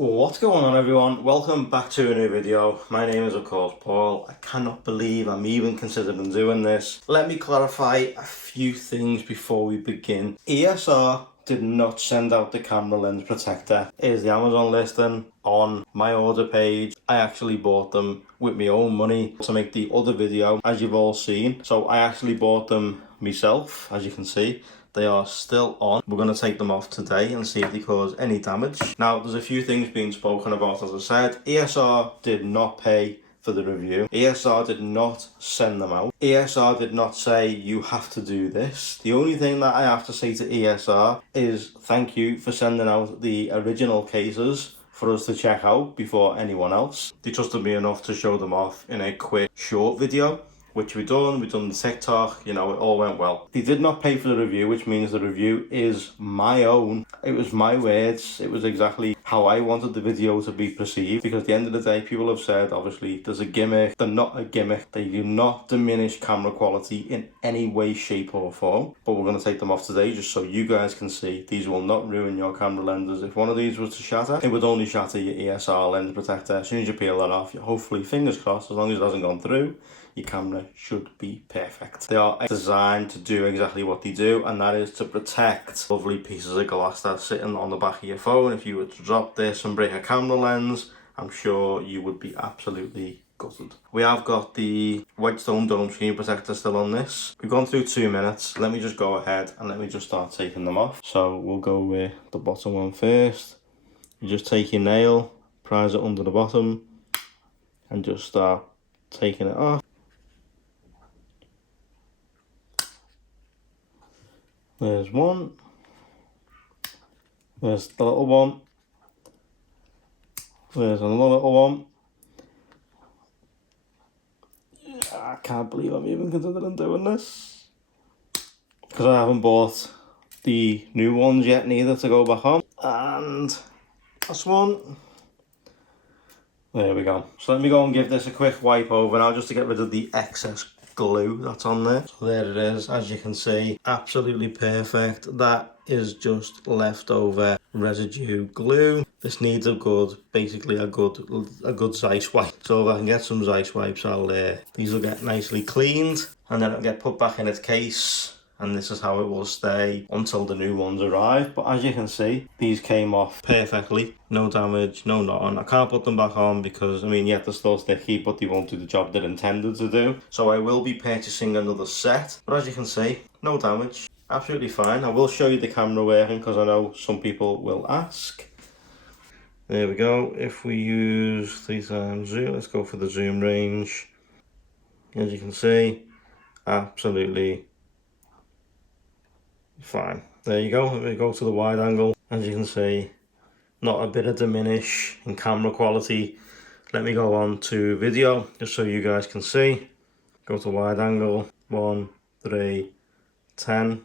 What's going on, everyone? Welcome back to a new video. My name is of course Paul. I cannot believe I'm even considering doing this. Let me clarify a few things before we begin. ESR did not send out the camera lens protector. Here's the Amazon listing on my order page. I actually bought them with my own money to make the other video, as you've all seen. So I actually bought them myself, as you can see. They are still on. We're going to take them off today and see if they cause any damage. Now, there's a few things being spoken about, as I said. ESR did not pay for the review. ESR did not send them out. ESR did not say, you have to do this. The only thing that I have to say to ESR is thank you for sending out the original cases for us to check out before anyone else. They trusted me enough to show them off in a quick, short video, which we've done the TikTok, it all went well. They did not pay for the review, which means the review is my own. It was my words. It was exactly how I wanted the video to be perceived, because at the end of the day, people have said, obviously, there's a gimmick. They're not a gimmick. They do not diminish camera quality in any way, shape or form. But we're going to take them off today just so you guys can see. These will not ruin your camera lenses. If one of these was to shatter, it would only shatter your ESR lens protector. As soon as you peel that off, hopefully, fingers crossed, as long as it hasn't gone through, your camera should be perfect. They are designed to do exactly what they do, and that is to protect lovely pieces of glass that's sitting on the back of your phone. If you were to drop this and break a camera lens, I'm sure you would be absolutely gutted. We have got the Whitestone dome screen protector still on this. We've gone through 2 minutes. Let me just go ahead and let me just start taking them off. So we'll go with the bottom one first. You just take your nail, prise it under the bottom, and just start taking it off. There's one. There's the little one. There's another little one. I can't believe I'm even considering doing this, because I haven't bought the new ones yet neither to go back on. And this one. There we go. So let me go and give this a quick wipe over now, just to get rid of the excess glue that's on there. So there it is, as you can see, absolutely perfect. That is just leftover residue glue. This needs a good Zeiss wipe. So if I can get some Zeiss wipes, these will get nicely cleaned, and then it'll get put back in its case. And this is how it will stay until the new ones arrive. But as you can see, these came off perfectly. No damage, no nothing. I can't put them back on because, yeah, they're still sticky, but they won't do the job they're intended to do. So I will be purchasing another set. But as you can see, no damage. Absolutely fine. I will show you the camera working, because I know some people will ask. There we go. If we use 3x zoom, let's go for the zoom range. As you can see, absolutely fine. There you go. Let me go to the wide angle. As you can see, not a bit of diminish in camera quality. Let me go on to video just so you guys can see. Go to wide angle. 1, 3, 10.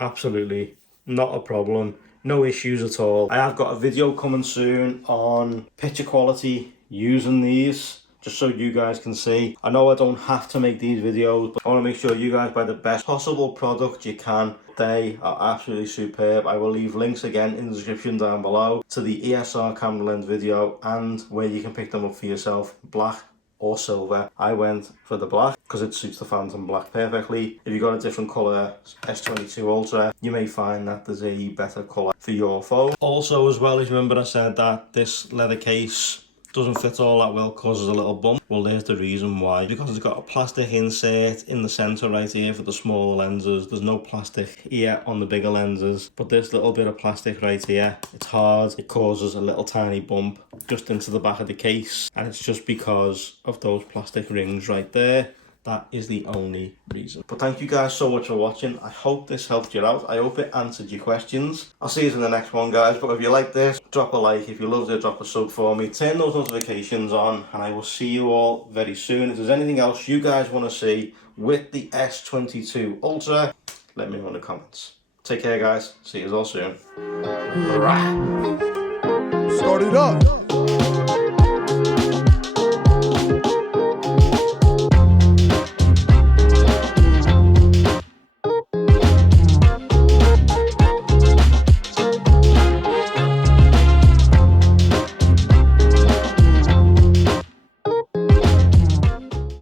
Absolutely not a problem. No issues at all. I have got a video coming soon on picture quality using these, just so you guys can see. I know I don't have to make these videos, but I want to make sure you guys buy the best possible product you can. They are absolutely superb. I will leave links again in the description down below to the ESR camera lens video and where you can pick them up for yourself, black or silver. I went for the black because it suits the Phantom Black perfectly. If you've got a different colour, S22 Ultra, you may find that there's a better colour for your phone. Also, as well, as you remember I said that this leather case doesn't fit all that well, causes a little bump. Well, there's the reason why. Because it's got a plastic insert in the centre right here for the smaller lenses. There's no plastic here on the bigger lenses, but this little bit of plastic right here, it's hard. It causes a little tiny bump just into the back of the case, and it's just because of those plastic rings right there. That is the only reason. But thank you guys so much for watching. I hope this helped you out. I hope it answered your questions. I'll see you in the next one, guys. But if you like this, drop a like. If you loved it, drop a sub for me. Turn those notifications on, and I will see you all very soon. If there's anything else you guys want to see with the S22 Ultra, let me know in the comments. Take care, guys. See you all soon. Start it up.